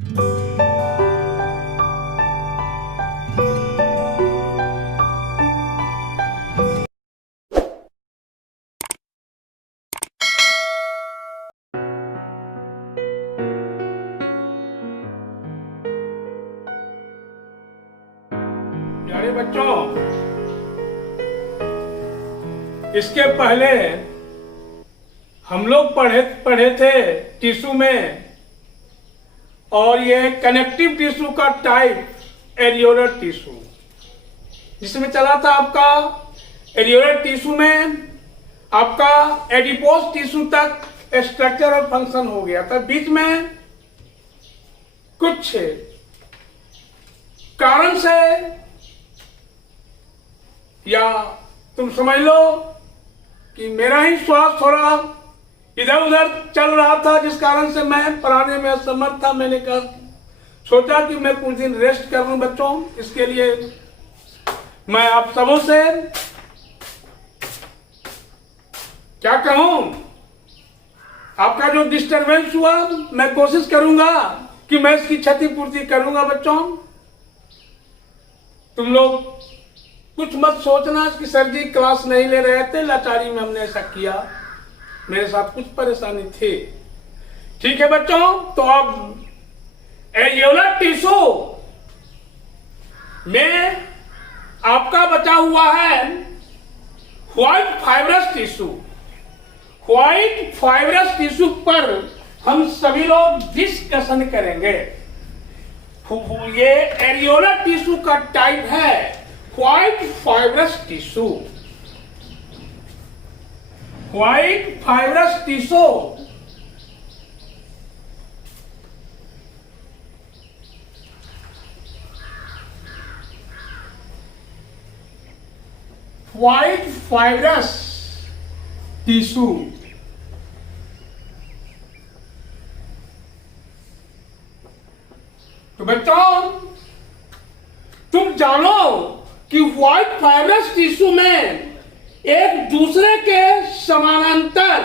प्यारे बच्चों, इसके पहले हम लोग पढ़े थे टिश्यू में, और ये कनेक्टिव टिश्यू का टाइप एरियोलर टिश्यू, जिसमें चला था आपका एरियोलर टिश्यू में आपका एडिपोज टिश्यू तक स्ट्रक्चर और फंक्शन हो गया था। बीच में कुछ कारण से, या तुम समझ लो कि मेरा ही श्वास थोड़ा इधर उधर चल रहा था, जिस कारण से मैं पढ़ाने में असमर्थ था। मैंने सोचा कि मैं कुछ दिन रेस्ट कर लूं बच्चों। इसके लिए मैं आप सबों से क्या कहूं, आपका जो डिस्टरबेंस हुआ, मैं कोशिश करूंगा कि मैं इसकी क्षतिपूर्ति करूंगा। बच्चों, तुम लोग कुछ मत सोचना कि सर जी क्लास नहीं ले रहे थे, लाचारी में हमने ऐसा किया, मेरे साथ कुछ परेशानी थी। ठीक है बच्चों, तो अब एरियोलर टिश्यू में आपका बचा हुआ है white fibrous tissue. White fibrous tissue पर हम सभी लोग डिस्कशन करेंगे। ये एरियोलर टिश्यू का टाइप है white fibrous tissue. White fibrous tissue white fibrous tissue तो बच्चों, तुम जानो कि व्हाइट फाइब्रस टिश्यू में एक दूसरे के समानांतर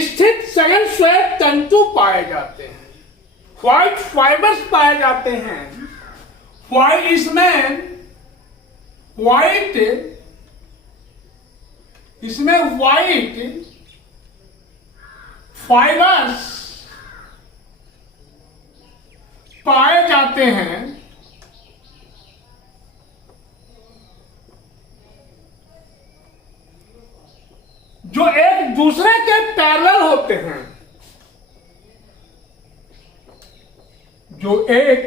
स्थित सघन श्वेत तंतु पाए जाते हैं, व्हाइट फाइबर्स पाए जाते हैं। व्हाइट इसमें व्हाइट फाइबर्स पाए जाते हैं, जो एक दूसरे के पैरेलल होते हैं, जो एक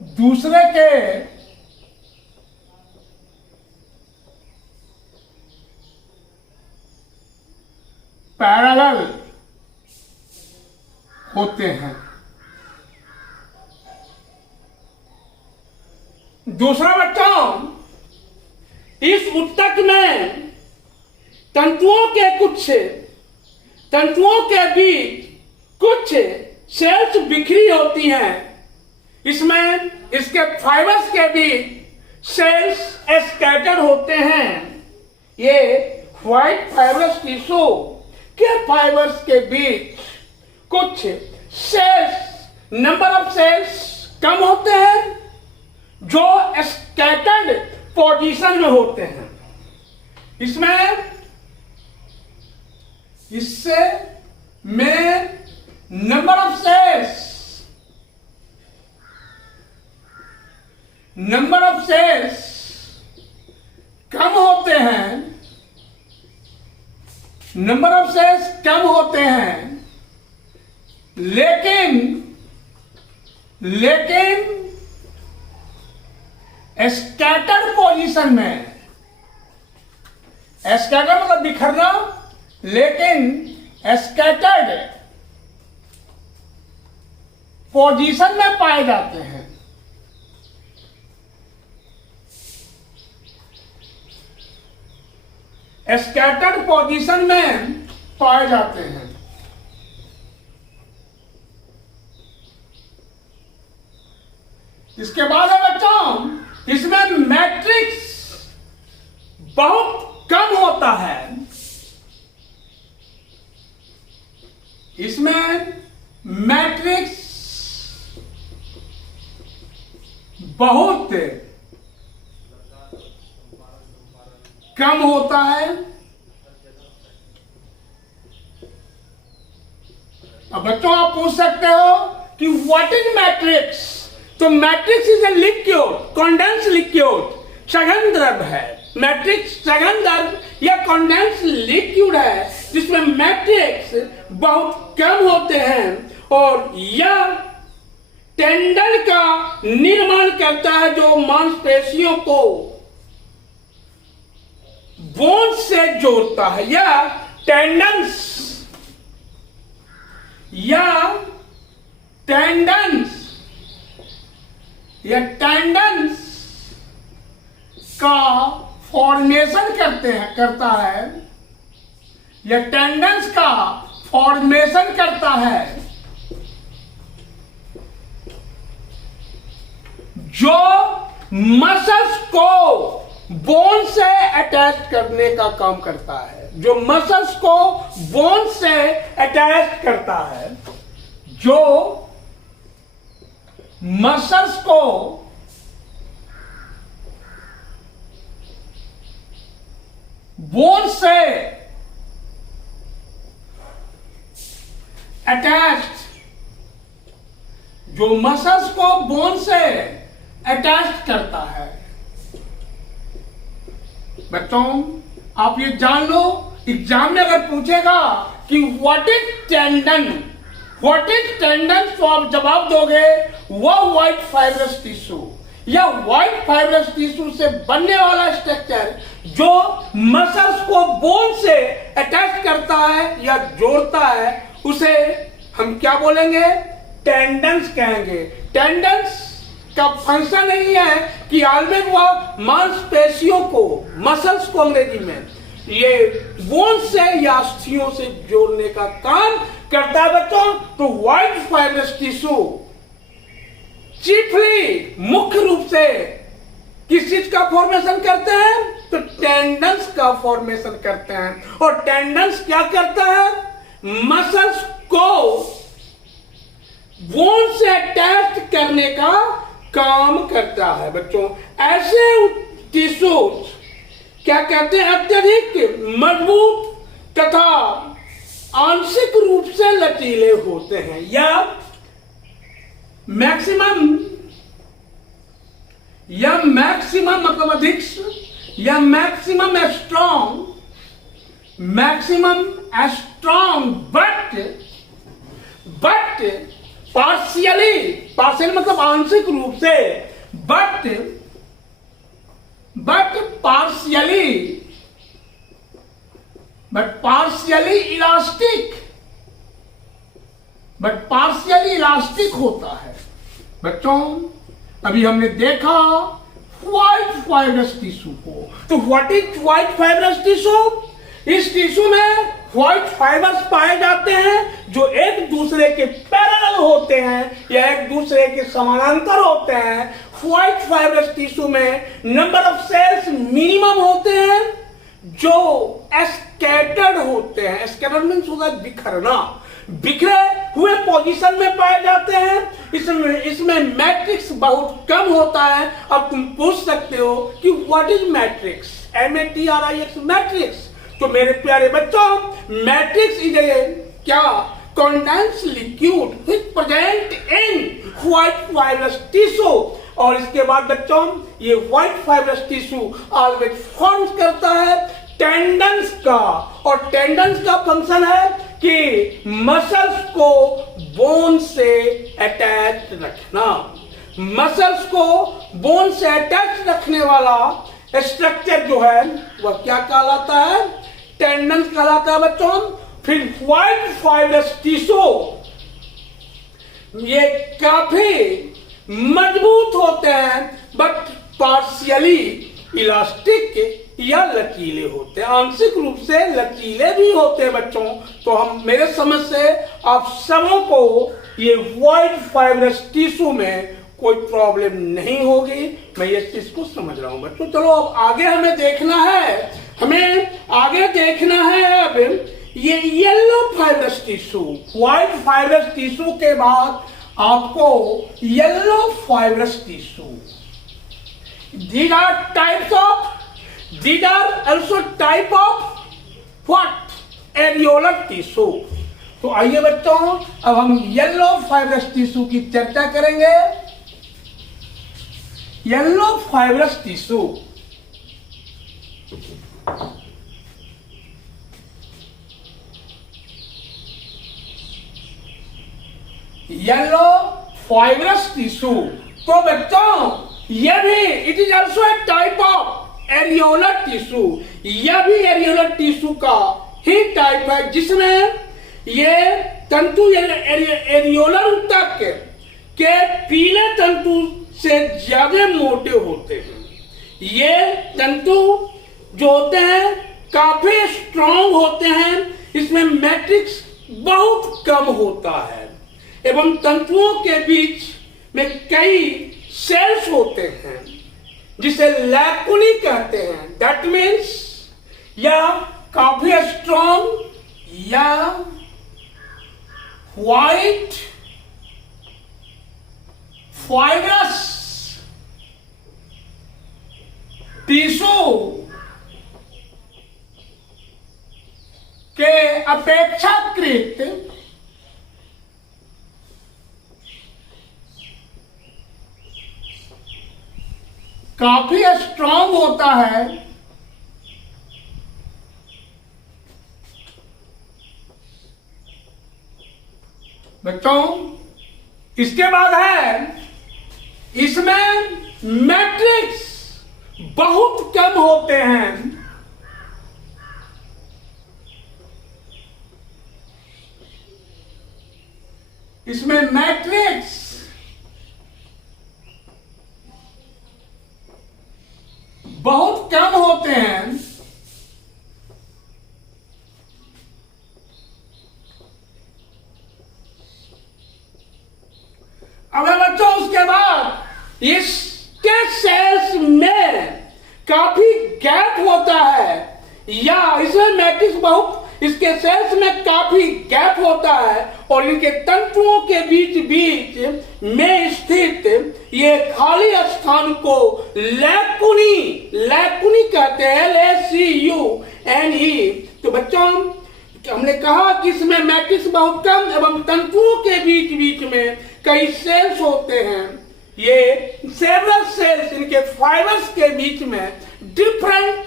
दूसरे के पैरेलल होते हैं। दूसरा बच्चों, इस ऊतक में तंतुओं के बीच कुछ सेल्स बिखरी होती हैं। इसमें इसके फाइबर्स के बीच सेल्स स्कैटर्ड होते हैं। ये व्हाइट फाइब्रस टिश्यू के फाइबर्स के बीच कुछ सेल्स, नंबर ऑफ सेल्स कम होते हैं, जो स्कैटर्ड पोजीशन में होते हैं। इससे में नंबर ऑफ सेल्स कम होते हैं, लेकिन स्कैटर्ड पोजीशन में, स्कैटर मतलब बिखरना, लेकिन स्कैटर्ड पोजीशन में पाए जाते हैं। स्कैटर्ड पोजीशन में पाए जाते हैं। इसके बाद है बच्चों, इसमें मैट्रिक्स बहुत कम होता है। इसमें मैट्रिक्स बहुत कम होता है। अब बच्चों आप पूछ सकते हो कि व्हाट इज मैट्रिक्स। तो matrix is a liquid, condense liquid, सघन द्रव है। मैट्रिक्स सघन द्रव या कंडेंस लिक्विड है जिसमें मैट्रिक्स बहुत कम होते हैं और यह टेंडन का निर्माण करता है जो मांसपेशियों को बोन से जोड़ता है। या टेंडन्स का फॉर्मेशन करता है। यह टेंडन्स का फॉर्मेशन करता है जो मसल्स को बोन से अटैच करने का काम करता है। जो मसल्स को बोन से अटैच करता है, जो मसल्स को बोन से अटैच्ड, जो मसल्स को बोन से अटैच करता है। बच्चों आप ये जान लो, एग्जाम में अगर पूछेगा कि व्हाट इज टेंडन, तो आप जवाब दोगे वह व्हाइट फाइब्रस टिश्यू या व्हाइट फाइब्रस टिश्यू से बनने वाला स्ट्रक्चर जो मसल्स को बोन से अटैच करता है या जोड़ता है, उसे हम क्या बोलेंगे? टेंडन्स कहेंगे। टेंडन्स का फंक्शन नहीं है कि ऑलवेज वह मांसपेशियों को, मसल्स को अंग्रेजी में, ये बोन से या अस्थियों से जोड़ने का काम करता है बच्चों। तो व्हाइट फाइब्रस टिश्यू चिफली मुख्य रूप से किस चीज का फॉर्मेशन करते हैं? तो टेंडन्स का फॉर्मेशन करते हैं। और टेंडन्स क्या करता है? मसल्स को बोन से अटैच करने का काम करता है बच्चों। ऐसे टिश्यू क्या कहते हैं? अत्यधिक मजबूत तथा आंशिक रूप से लचीले होते हैं या मैक्सिमम मतलब अधिक या मैक्सिमम स्ट्रॉन्ग बट पार्शियली मतलब आंशिक रूप से, बट पार्शियली इलास्टिक होता है बच्चों। अभी हमने देखा व्हाइट फाइब्रस टिश्यू को। तो what is white fibrous tissue? इस टिश्यू में व्हाइट फाइबर्स पाए जाते हैं जो एक दूसरे के पैरेलल होते हैं या एक दूसरे के समानांतर होते हैं। व्हाइट फाइब्रस टिश्यू में नंबर ऑफ सेल्स मिनिमम होते हैं जो स्कैटर्ड होते हैं। स्कैटर्ड मीन्स होता है बिखरना, बिखरे हुए पोजीशन में पाए जाते हैं। इसमें मैट्रिक्स बहुत कम होता है। अब तुम पूछ सकते हो कि what is matrix? MATRIX matrix. तो मेरे प्यारे बच्चों, मैट्रिक्स इज क्या? Condense liquid which present in white fibrous tissue. और इसके बाद बच्चों ये white fibrous tissue always form करता है टेंडन्स का। और टेंडन्स का फंक्शन है कि मसल्स को बोन से अटैच रखना। मसल्स को बोन से अटैच रखने वाला स्ट्रक्चर जो है वह क्या कहलाता है? टेंडन्स कहलाता है बच्चों। फिर व्हाइट फाइब्रस टिश्यू ये काफी मजबूत होते हैं बट पार्शियली इलास्टिक या लचीले होते हैं, आंशिक रूप से लचीले भी होते हैं बच्चों। तो हम मेरे समझ से आप सबों को ये व्हाइट फाइब्रस टिश्यू में कोई प्रॉब्लम नहीं होगी। मैं ये चीज को समझ रहा हूं बच्चों। चलो अब आगे हमें देखना है अब ये yellow fibrous tissue, white fibrous tissue के बाद आपको yellow fibrous tissue, these are types of, these are also type of what, areolar tissue। तो आइए बच्चों, अब हम येलो फाइब्रस टिश्यू की चर्चा करेंगे। Yellow fibrous tissue, yellow fibrous tissue, तो बच्चों यह भी it is also a type of areolar tissue. यह भी एरियोलर टिश्यू का ही टाइप है, जिसमें ये तंतु एरियोलर ऊतक के पीले तंतु से ज्यादा मोटे होते हैं। ये तंतु जो होते हैं काफी स्ट्रॉन्ग होते हैं, इसमें मैट्रिक्स बहुत कम होता है एवं तंतुओं के बीच में कई सेल्स होते हैं जिसे लैकुनी कहते हैं। दैट मीन्स या काफी स्ट्रॉन्ग या व्हाइट फाइब्रस टिश्यू के अपेक्षाकृत काफी स्ट्रॉन्ग होता है। बच्चों इसके बाद है, इसमें मैट्रिक्स बहुत कम होते हैं। इसमें मैट्रिक्स बहुत कम होते हैं। अब बच्चों उसके बाद इसके सेल्स में काफी गैप होता है, या इसमें मैट्रिक्स बहुत, इसके सेल्स में काफी गैप होता है और इनके तंतुओं के बीच बीच में स्थित ये खाली स्थान को लैकुनी कहते हैं, LACUNE। तो बच्चों हमने कहा कि इसमें मैट्रिक्स बहुत कम एवं तंतुओं के बीच बीच में कई सेल्स होते हैं। ये सेवरल सेल्स, इनके फाइबर्स के बीच में डिफरेंट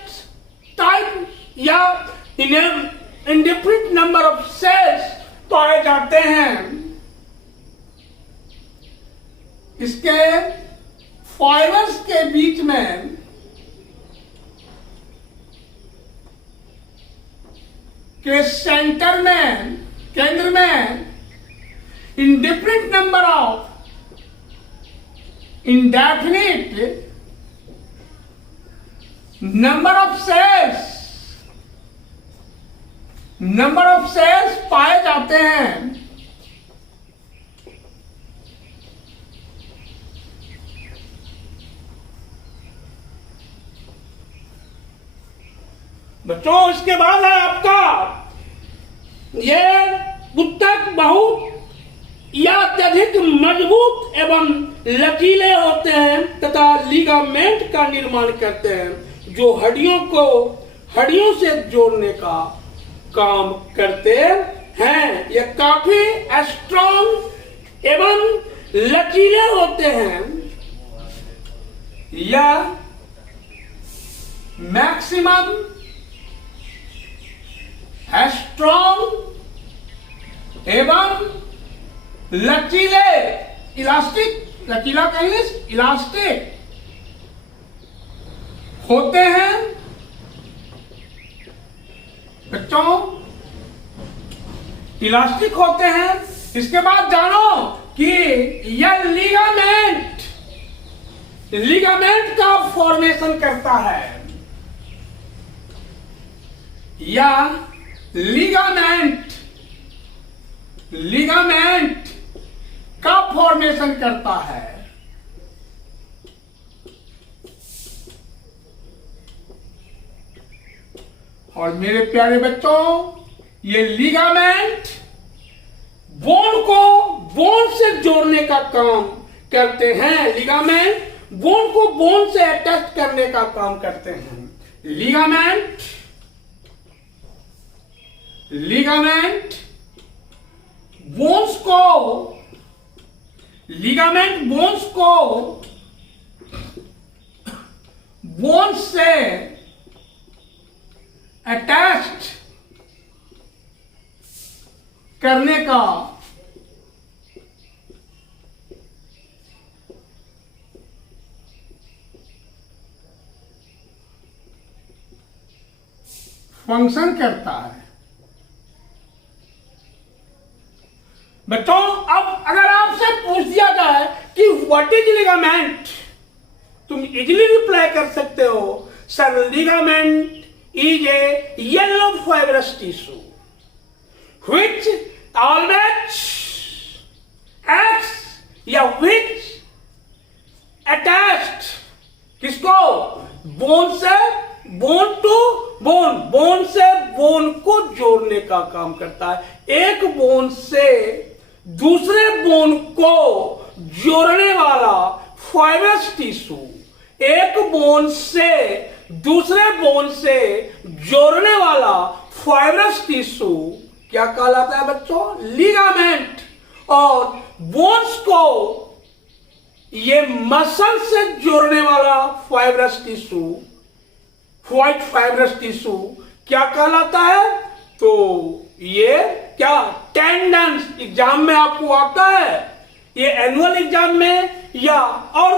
टाइप या in different number of cells पाए जाते हैं। इसके फाइबर्स के बीच में के सेंटर में, केंद्र में इन different number of indefinite number of cells पाए जाते हैं। बच्चों इसके बाद है आपका ये ऊतक बहुत या अत्यधिक मजबूत एवं लचीले होते हैं तथा लिगामेंट का निर्माण करते हैं, जो हड्डियों से जोड़ने का काम करते हैं। ये काफी स्ट्रॉन्ग एवं लचीले होते हैं। यह मैक्सिमम स्ट्रॉन्ग एवं लचीले, इलास्टिक, लचीला का इंग्लिश इलास्टिक होते हैं। बच्चों इलास्टिक होते हैं। इसके बाद जानो कि यह लिगामेंट का फॉर्मेशन करता है। यह लिगामेंट का फॉर्मेशन करता है। और मेरे प्यारे बच्चों ये लिगामेंट बोन को बोन से जोड़ने का काम करते हैं। लिगामेंट बोन को बोन से अटैच करने का काम करते हैं। लिगामेंट बोन्स को बोन से अटैच्ड करने का फंक्शन करता है। बच्चों, अब अगर आपसे पूछ दिया जाए कि व्हाट इज लिगामेंट, तुम इजीली रिप्लाई कर सकते हो, sir ligament is a yellow fibrous tissue which always acts या which attached किसको, बोन से बोन टू बोन, बोन से बोन को जोड़ने का काम करता है। एक बोन से दूसरे बोन को जोड़ने वाला फाइब्रस टिश्यू, एक बोन से दूसरे बोन से जोड़ने वाला फाइब्रस टिश्यू क्या कहलाता है बच्चों, लिगामेंट। और बोन्स को ये मसल से जोड़ने वाला fibrous tissue, white fibrous tissue क्या कहलाता है, तो ये क्या, टेंडन्स। एग्जाम में आपको आता है, ये एनुअल एग्जाम में या और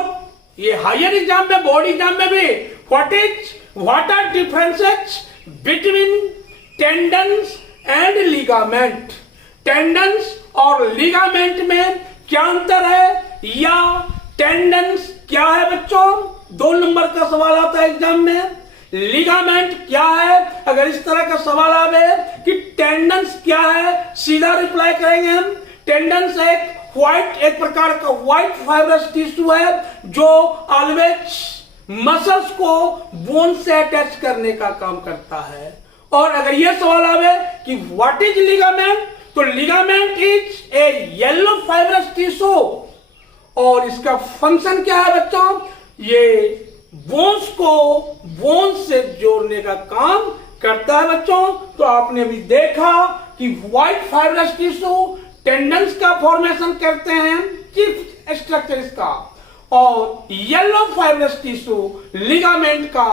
ये हायर एग्जाम में, बोर्ड एग्जाम में भी, what are differences between tendons and ligament. Tendons और लिगामेंट में क्या अंतर है, या टेंडन्स क्या है बच्चों, 2 नंबर का सवाल आता है एग्जाम में। लिगामेंट क्या है, अगर इस तरह का सवाल आवे कि टेंडन्स क्या है, सीधा रिप्लाई करेंगे हम, टेंडन्स एक प्रकार का व्हाइट फाइब्रस टिश्यू है जो ऑलवेज मसल्स को बोन से अटैच करने का काम करता है। और अगर यह सवाल आवे कि व्हाट इज लिगामेंट, तो ligament is a yellow fibrous tissue और इसका फंक्शन क्या है बच्चों, ये बोन्स को बोन से जोड़ने का काम करता है बच्चों। तो आपने भी देखा कि व्हाइट फाइब्रस टिश्यू टेंडन्स का फॉर्मेशन करते हैं, चीफ स्ट्रक्चर इसका, और येलो फाइब्रस टिश्यू लिगामेंट का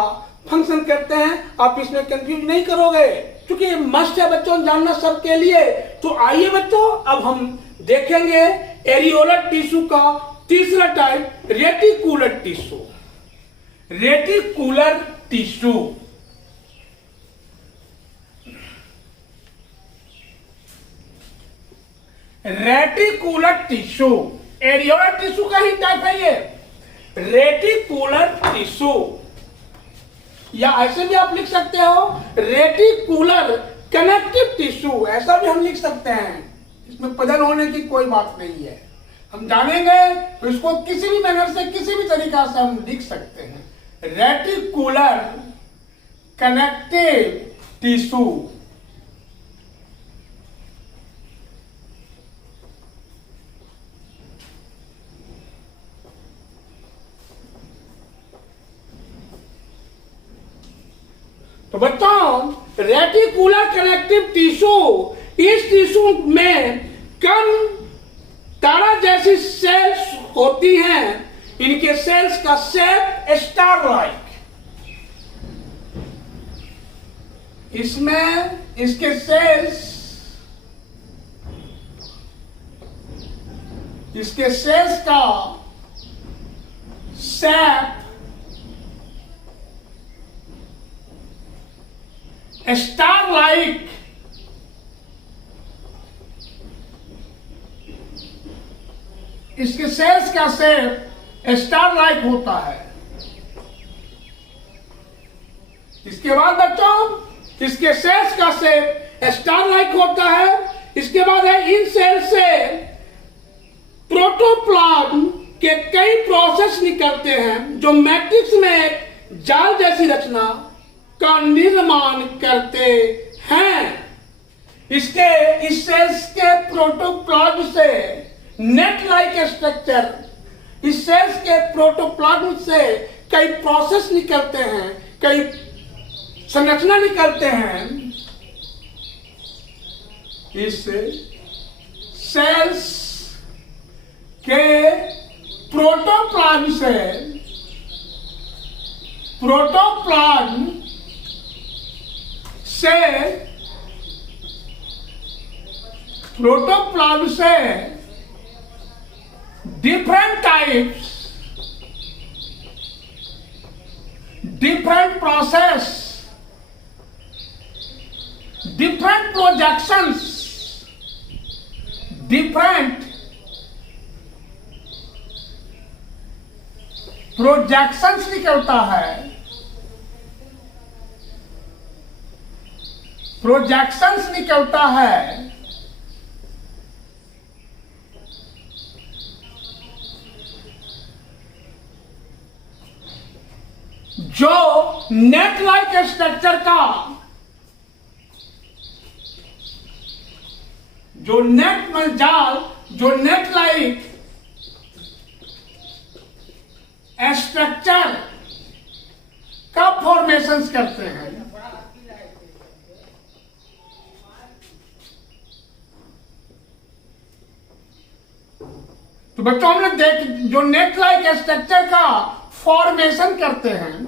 फंक्शन करते हैं। आप इसमें कंफ्यूज नहीं करोगे क्योंकि ये मस्ट है बच्चों जानना सबके लिए। तो आइए बच्चों, अब हम देखेंगे एरियोलर टिश्यू का तीसरा type, reticular tissue. Reticular tissue areolar tissue का ही टाइप है ये, रेटिकुलर टिश्यू, या ऐसे भी आप लिख सकते हो रेटिकुलर कनेक्टिव टिश्यू, ऐसा भी हम लिख सकते हैं। इसमें पजल होने की कोई बात नहीं है, हम जानेंगे तो इसको किसी भी मैनर से, किसी भी तरीका से हम लिख सकते हैं। रेटिकुलर कनेक्टिव टिश्यू तो बच्चों, रेटिकुलर कनेक्टिव टिश्यू, इस टिश्यू में कम तारा जैसी सेल्स होती हैं। इनके सेल्स का शेप स्टार लाइक, इसमें इसके सेल्स का शेप स्टार लाइक, इसके सेल्स का शेप स्टार लाइक होता है। इसके बाद बच्चों, इसके सेल्स का शेप स्टार लाइक होता है। इसके बाद है इन सेल्स से प्रोटोप्लाज्म के कई प्रोसेस निकलते हैं जो मैट्रिक्स में एक जाल जैसी रचना का निर्माण करते हैं। इस सेल्स के प्रोटोप्लाज्म से नेट लाइक स्ट्रक्चर, इस सेल्स के प्रोटोप्लाज्म से कई प्रोसेस निकलते हैं, कई संरचना निकलते हैं। इस सेल्स के प्रोटोप्लाज्म से different types, different process, different projections, different projections निकलता है, प्रोजेक्शंस निकलता है। जो नेट लाइक स्ट्रक्चर का, जो नेट में जाल, जो नेट लाइक स्ट्रक्चर का फॉर्मेशंस करते हैं। तो बच्चों हमने जो नेट लाइक स्ट्रक्चर का फॉर्मेशन करते हैं,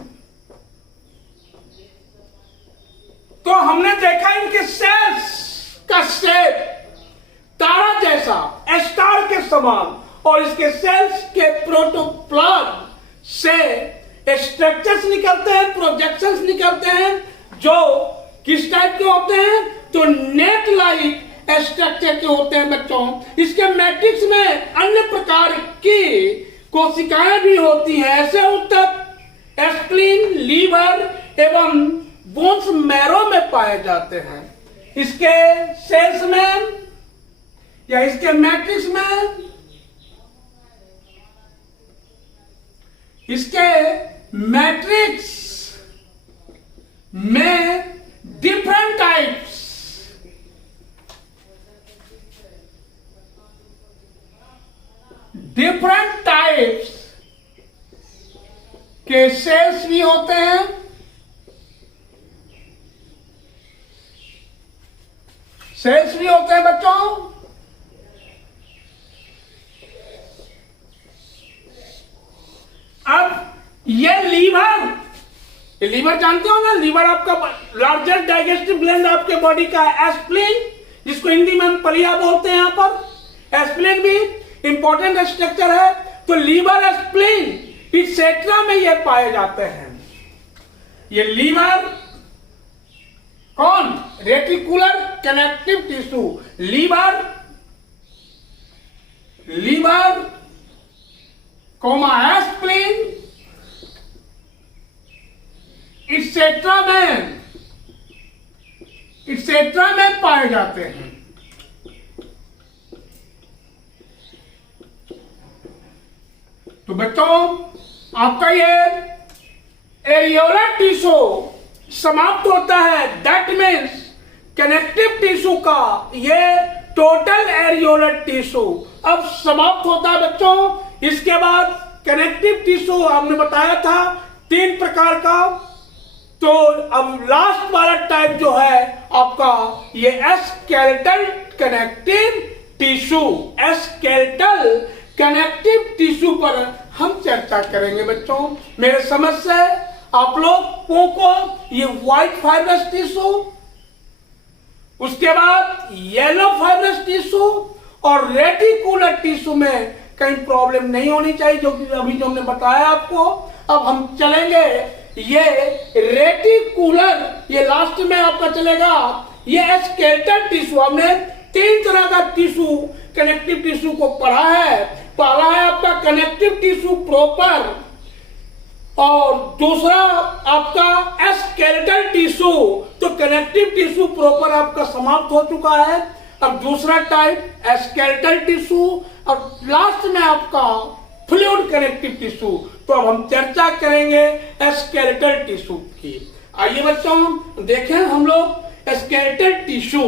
तो हमने देखा इनके सेल्स का शेप तारा जैसा, स्टार के समान, और इसके सेल्स के प्रोटोप्लाज्म से स्ट्रक्चर्स निकलते हैं, प्रोजेक्शंस निकलते हैं, जो किस टाइप के होते हैं? तो नेट लाइक स्ट्रक्चर के होते हैं बच्चों। इसके मैट्रिक्स में अन्य प्रकार की कोशिकाएं भी होती हैं। ऐसे उत्तक स्प्लीन, लीवर एवं बोन्स मैरो में पाए जाते हैं। इसके सेल्स में या इसके मैट्रिक्स में, इसके मैट्रिक्स में डिफरेंट टाइप्स, डिफरेंट टाइप्स के सेल्स भी होते हैं। सेल्स भी होते हैं बच्चों। अब ये लीवर जानते हो ना, लीवर आपका लार्जेस्ट डाइजेस्टिव ग्लैंड आपके बॉडी का है। एस्प्लीन, जिसको हिंदी में हम पलिया बोलते हैं, यहां पर एस्प्लीन भी इंपॉर्टेंट स्ट्रक्चर है। तो लीवर, एस्प्लीन इट्सेट्रा में ये पाए जाते हैं। ये लीवर कौन? Reticular connective tissue. Liver comma spleen etcetera में पाए जाते हैं। तो बच्चों आपका ये एरियोलर टिश्यू समाप्त होता है। दैट मीन्स कनेक्टिव टिश्यू का ये टोटल एरियोलर टिश्यू अब समाप्त होता है बच्चों। इसके बाद कनेक्टिव टिश्यू हमने बताया था 3 प्रकार का। तो अब लास्ट वाला टाइप जो है आपका ये skeletal connective tissue, skeletal connective tissue पर हम चर्चा करेंगे बच्चों। मेरे समझ से आप लोगों को ये व्हाइट फाइब्रस टिश्यू, उसके बाद येलो फाइब्रस टिश्यू और रेटिकुलर टिश्यू में कहीं प्रॉब्लम नहीं होनी चाहिए, जो कि अभी जो हमने बताया आपको। अब हम चलेंगे ये रेटिकुलर, ये लास्ट में आपका चलेगा। ये स्केलेटल टिश्यू, हमने 3 तरह का टिश्यू कनेक्टिव टिश्यू को पढ़ा है। पहला है आपका कनेक्टिव टिश्यू प्रॉपर, और दूसरा आपका स्केलेटल टिश्यू। तो कनेक्टिव टिश्यू प्रॉपर आपका समाप्त हो चुका है। अब दूसरा टाइप स्केलेटल टिश्यू, और लास्ट में आपका फ्लूइड कनेक्टिव टिश्यू। तो अब हम चर्चा करेंगे स्केलेटल टिश्यू की। आइए बच्चों देखें हम लोग स्केलेटल टिश्यू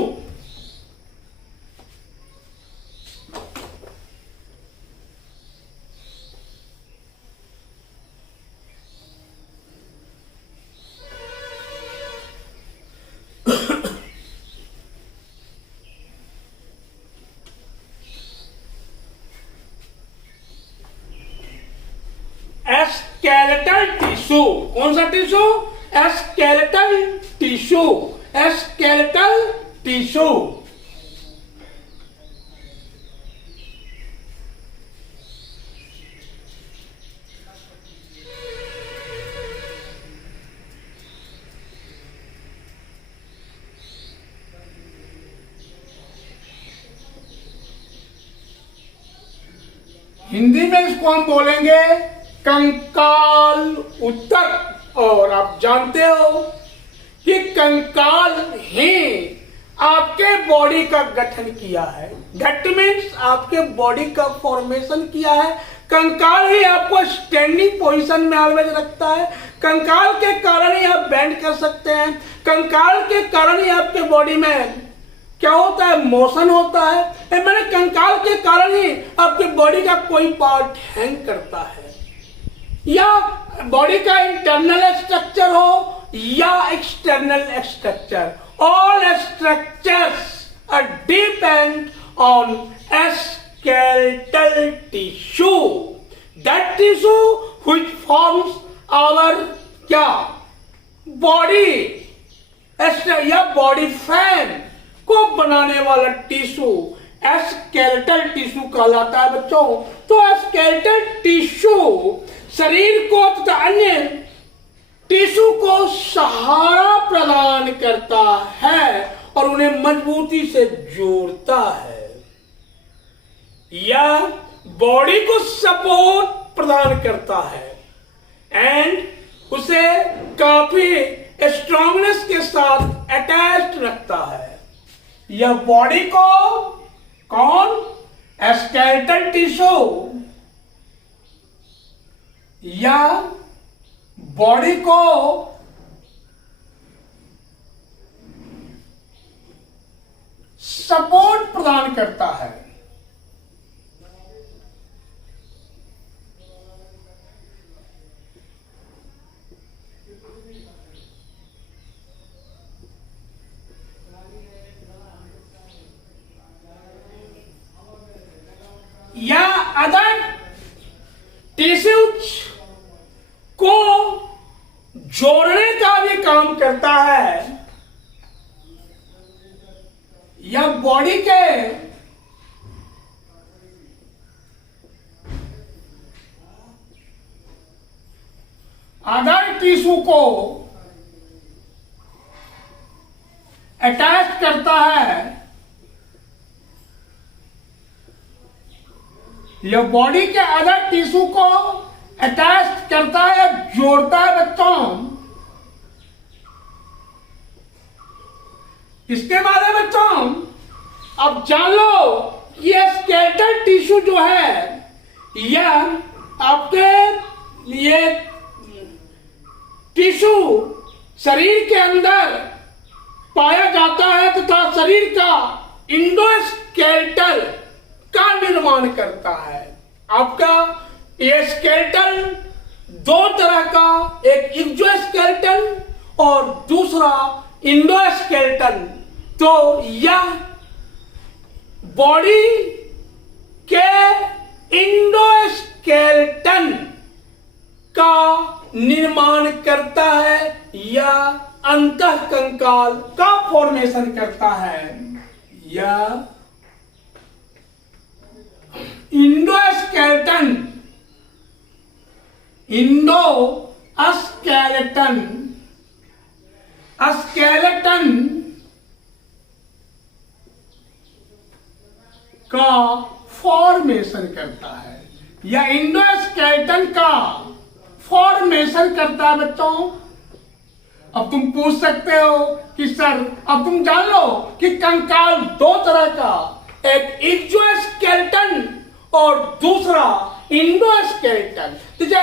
स्केलेटल टिश्यू। कौन सा tissue? Skeletal tissue, skeletal tissue. Hindi में इसको हम बोलेंगे कंकाल ऊतक। और आप जानते हो कि कंकाल ही आपके बॉडी का गठन किया है। दैट मीन्स आपके बॉडी का फॉर्मेशन किया है। कंकाल ही आपको स्टैंडिंग पोजीशन में ऑलवेज रखता है। कंकाल के कारण ही आप बेंड कर सकते हैं। कंकाल के कारण ही आपके बॉडी में क्या होता है? मोशन होता है। मैंने कंकाल के कारण ही आपके बॉडी का कोई पार्ट हैंग करता है, या बॉडी का इंटरनल स्ट्रक्चर हो या external structure, all structures are depend on skeletal tissue, that tissue which forms our क्या बॉडी या बॉडी फ्रेम को बनाने वाला टिश्यू स्केलेटल टिश्यू कहलाता है बच्चों। तो स्केलेटल टिश्यू शरीर को तथा अन्य टिश्यू को सहारा प्रदान करता है और उन्हें मजबूती से जोड़ता है, या बॉडी को सपोर्ट प्रदान करता है एंड उसे काफी स्ट्रांगनेस के साथ अटैच्ड रखता है। यह बॉडी को कौन? स्केलेटल टिश्यू या बॉडी को सपोर्ट प्रदान करता है। या अदर टिश्यूज को जोड़ने का भी काम करता है। या बॉडी के अदर टिश्यू को अटैच करता है। यह बॉडी के अदर टिश्यू को अटैच करता है, जोड़ता है बच्चों। इसके बाद है बच्चों, अब जान लो ये स्केलेटल टिश्यू जो है यह आपके ये टिश्यू शरीर के अंदर पाया जाता है तथा शरीर का इंडोस्केलेटल का निर्माण करता है। आपका ये स्केलेटन दो तरह का, एक एक्सोस्केलेटन और दूसरा इंडोस्केलेटन। तो यह बॉडी के इंडोस्केलेटन का निर्माण करता है या अंतःकंकाल का फॉर्मेशन करता है। यह इंडोस्केलेटन स्केलेटन का फॉर्मेशन करता है या इंडोस्केलेटन का फॉर्मेशन करता है बच्चों। अब तुम पूछ सकते हो कि सर अब तुम जान लो कि कंकाल दो तरह का, एक एक्सोस्केलेटन और दूसरा इंडोस्केलेटन। तो जो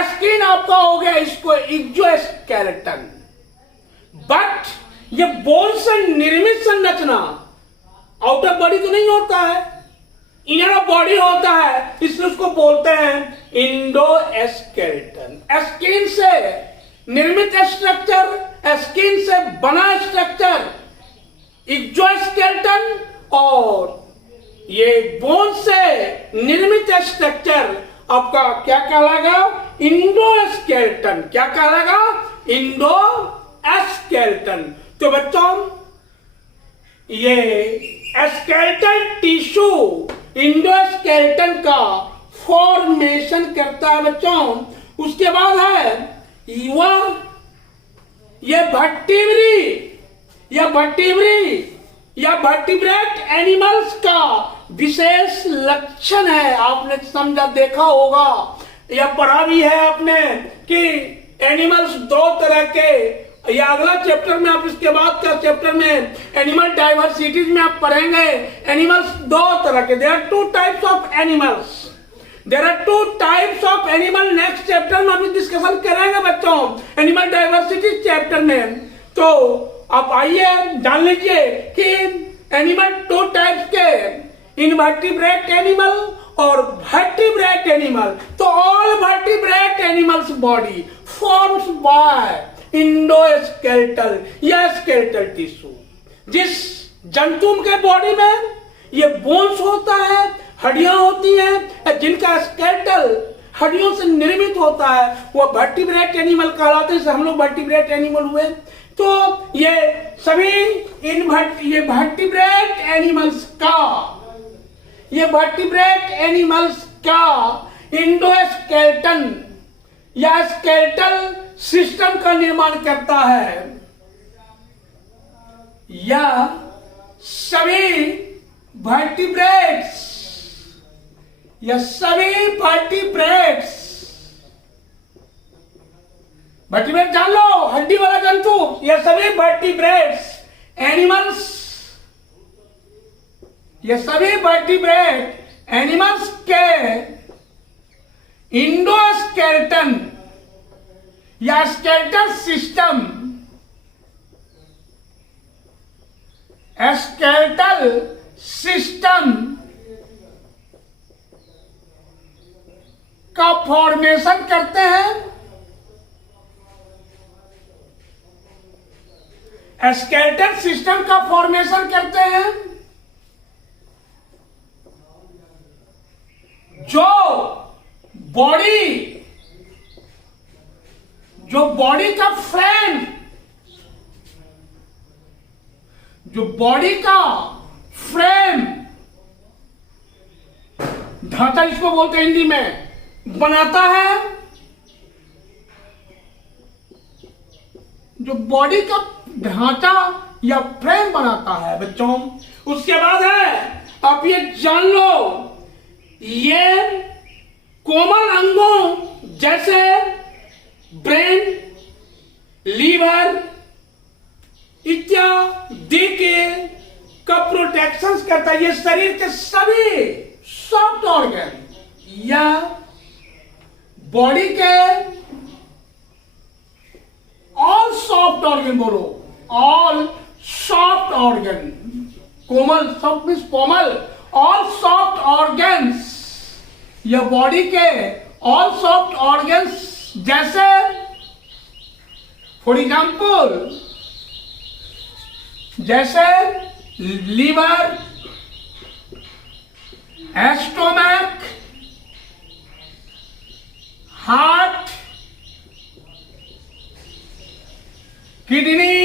स्किन आपका हो गया इसको एक्सोस्केलेटन। बट ये बोन से निर्मित संरचना आउटर बॉडी तो नहीं होता है, इनर बॉडी होता है, इसलिए उसको बोलते हैं इंडोस्केलेटन। स्किन से निर्मित स्ट्रक्चर, स्किन से बना स्ट्रक्चर एक्सोस्केलेटन और ये बोन से निर्मित स्ट्रक्चर आपका क्या कहलाएगा? इंडोस्केलेटन। क्या कहलाएगा? इंडोस्केलेटन। तो बच्चों ये स्केलेटल टिश्यू इंडोस्केलेटन का फॉर्मेशन करता है बच्चों। उसके बाद है ये वर्टिब्रेट एनिमल्स का विशेष लक्षण है। आपने समझा, देखा होगा या पढ़ा भी है आपने कि एनिमल्स दो तरह के, या अगला चैप्टर में आप इसके बाद का चैप्टर में एनिमल डाइवर्सिटीज में आप पढ़ेंगे। एनिमल्स दो तरह के, there are two types of animals. There are two types of animal. Next chapter में हम डिस्कशन करेंगे बच्चों एनिमल डाइवर्सिटी चैप्टर में। तो आप आइए जान लीजिए कि एनिमल टू टाइप्स के, इनवर्टिब्रेट एनिमल और वर्टिब्रेट एनिमल। तो all vertebrate animals body forms by endoskeletal या स्केलेटल टिश्यू। जिस जंतु के बॉडी में ये बोन्स होता है, हड्डियां होती हैं, जिनका स्केलेटल हड्डियों से निर्मित होता है, वो वर्टिब्रेट एनिमल कहलाते हैं। हम लोग वर्टिब्रेट एनिमल हुए। तो ये सभी वर्टिब्रेट एनिमल्स का इंडोस्केलेटन या स्केलेटल सिस्टम का निर्माण करता है। या सभी वर्टिब्रेट्स वर्टिब्रेट जान लो, हड्डी वाला जंतु। ये सभी वर्टिब्रेट्स एनिमल्स के इंडोस्केलेटन या स्केलेटल सिस्टम का फॉर्मेशन करते हैं। स्केलेटल सिस्टम का फॉर्मेशन करते हैं जो बॉडी का फ्रेम ढांचा इसको बोलते हैं हिंदी में, बनाता है। जो बॉडी का ढांचा या फ्रेम बनाता है बच्चों। उसके बाद है, आप ये जान लो, ये कोमल अंगों जैसे ब्रेन, लीवर इत्यादि के का प्रोटेक्शन करता है। ये शरीर के सभी सॉफ्ट ऑर्गन या बॉडी के ऑल सॉफ्ट ऑर्गन, बोलो ऑल सॉफ्ट ऑर्गन, कोमल सॉफ्ट मीन्स कोमल, ऑल सॉफ्ट ऑर्गन्स या बॉडी के ऑल सॉफ्ट ऑर्गन्स जैसे फॉर एग्जाम्पल जैसे लीवर, स्टोमक, हार्ट, किडनी,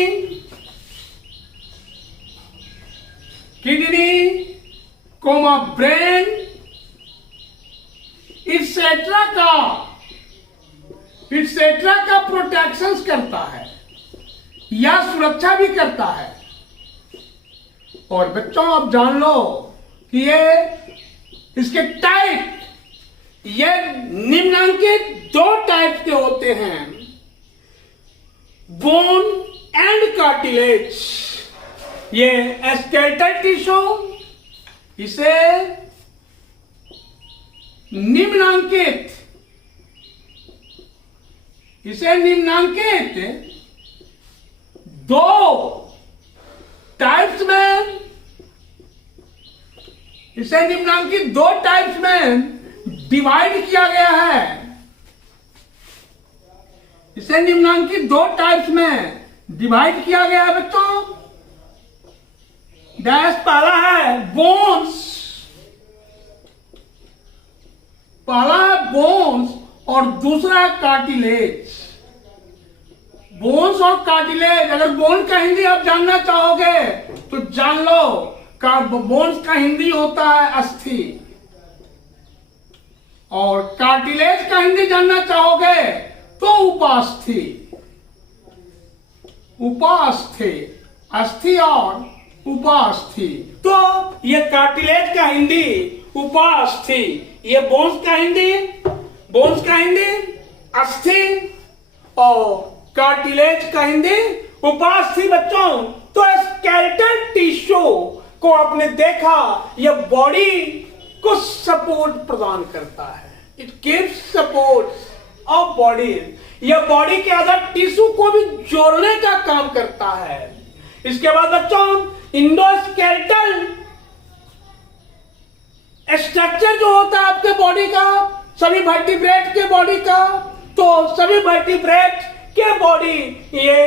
कोमा ब्रेन इट्सेट्रा का प्रोटेक्शन करता है या सुरक्षा भी करता है। और बच्चों आप जान लो कि ये इसके टाइप, ये निम्नलिखित दो टाइप के होते हैं, बोन एंड कार्टिलेज। ये स्केलेटल टिश्यू इसे निम्नांकित दो टाइप्स में डिवाइड किया गया है। इसे निम्नांकित दो टाइप्स में डिवाइड किया गया है बच्चों। पहला है बोन्स, और दूसरा है कार्टिलेज। बोन्स और कार्टिलेज, अगर बोन का हिंदी आप जानना चाहोगे तो जान लो, बोन्स का हिंदी होता है अस्थि, और कार्टिलेज का हिंदी जानना चाहोगे तो उपास्थि। उपास्थि, अस्थि और उपास्थि। तो ये कार्टिलेज का हिंदी उपास्थि, ये बोन्स का हिंदी अस्थि और कार्टिलेज का हिंदी उपास्थि। बच्चों, तो स्केलेटल टिश्यू को आपने देखा, यह बॉडी को सपोर्ट प्रदान करता है। It gives support of body. यह बॉडी के अदर टिश्यू को भी जोड़ने का काम करता है। इसके बाद बच्चों, इंडोस्केलेटल स्ट्रक्चर जो होता है आपके बॉडी का, सभी वर्टिब्रेट के बॉडी का, तो सभी वर्टिब्रेट के बॉडी ये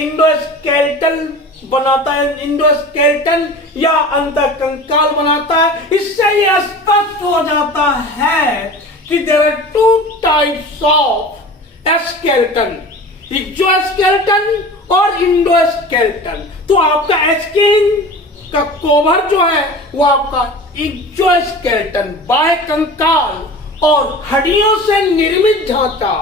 इंडोस्केलेटल बनाता है, इंडोस्केलेटन या अंतःकंकाल बनाता है। इससे ये स्पष्ट हो जाता है कि there are two types of skeleton, exoskeleton और इंडोस्केलेटन। तो आपका स्किन का कवर जो है वो आपका एक्सोस्केलेटन, बाह्य कंकाल और हड्डियों से निर्मित ढांचा,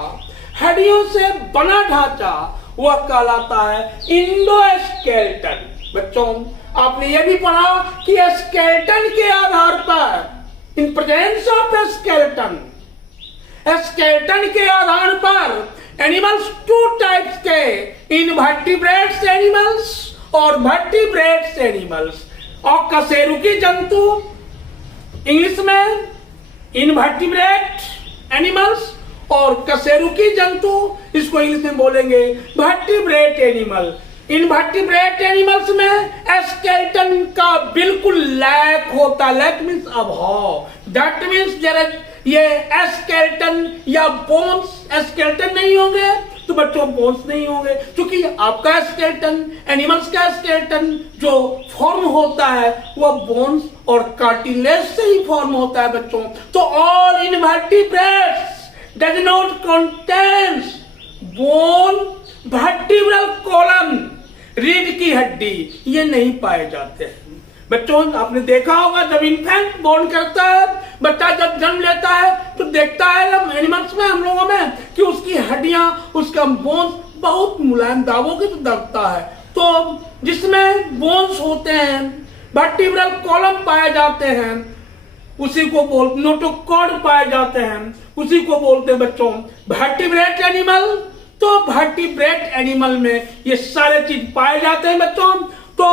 हड्डियों से बना ढांचा, वह कहलाता है इंडोस्केलेटन। बच्चों, आपने यह भी पढ़ा कि स्केलेटन के आधार पर, in presence of skeleton, skeleton के आधार पर एनिमल्स टू टाइप्स के, इनवर्टिब्रेट्स एनिमल्स और वर्टिब्रेट्स एनिमल्स। और कशेरुकी जंतु, इंग्लिश में इनवर्टिब्रेट एनिमल्स, और कशेरुकी जंतु, इसको इंग्लिश में बोलेंगे वर्टिब्रेट एनिमल। इनवर्टिब्रेट एनिमल्स में स्केलेटन का बिल्कुल लैक होता, लैक मीन्स अभाव। दैट मीन्स ये स्केलेटन या बोन्स, स्केलेटन नहीं होंगे तो बच्चों बोन्स नहीं होंगे, क्योंकि आपका स्केलेटन, एनिमल्स का स्केलेटन जो फॉर्म होता है वह बोन्स और कार्टिलेज से ही फॉर्म होता है बच्चों। तो all invertebrates does not contains bone, vertebral column, रीढ़ की हड्डी, ये नहीं पाए जाते हैं। बच्चों, आपने देखा होगा जब इन्फेंट बोर्न करता है, बच्चा जब जन्म लेता है तो देखता है एनिमल्स में, हम लोगों में, कि उसकी हड्डियां, उसका बोन्स बहुत मुलायम, दाबोगे तो दबता है। तो जिसमें बोन्स होते हैं, वर्टिब्रल कॉलम पाए जाते हैं, उसी को बोलते, नोटोकॉर्ड पाए जाते हैं, उसी को बोलते हैं बच्चों वर्टिब्रेट एनिमल। तो वर्टिब्रेट एनिमल में ये सारे चीज पाए जाते हैं बच्चों। तो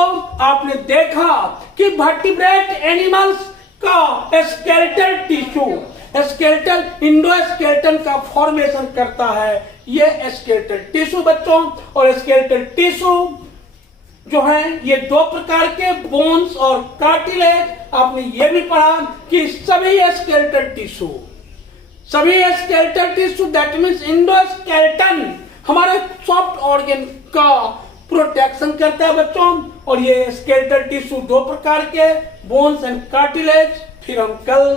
आपने देखा कि वर्टिब्रेट एनिमल्स का स्केलेटल टिश्यू, स्केलेटल इंडोस्केलेटन का फॉर्मेशन करता है ये स्केलेटल टिश्यू बच्चों। और स्केलेटल टिश्यू जो है ये दो प्रकार के, बोन्स और कार्टिलेज। आपने ये भी पढ़ा कि सभी skeletal tissue that means endoskeleton हमारे सॉफ्ट ऑर्गन का प्रोटेक्शन करता है बच्चों। और ये स्केलेटल टिश्यू दो प्रकार के, बोन्स एंड कार्टिलेज। फिर हम कल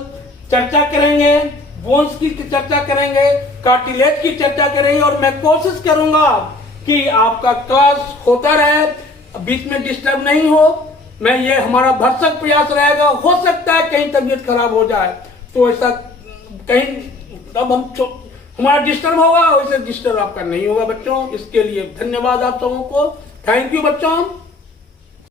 चर्चा करेंगे, बोन्स की चर्चा करेंगे, कार्टिलेज की चर्चा करेंगे। और मैं कोशिश करूंगा कि आपका क्लास होता रहे, बीच में डिस्टर्ब नहीं हो। मैं ये हमारा भरसक प्रयास रहेगा। हो सकता है कहीं तबीयत खराब हो जाए तो ऐसा कहीं तब हमारा डिस्टर्ब होगा, वैसे डिस्टर्ब आपका नहीं होगा बच्चों। इसके लिए धन्यवाद आप सबों को। थैंक यू बच्चों।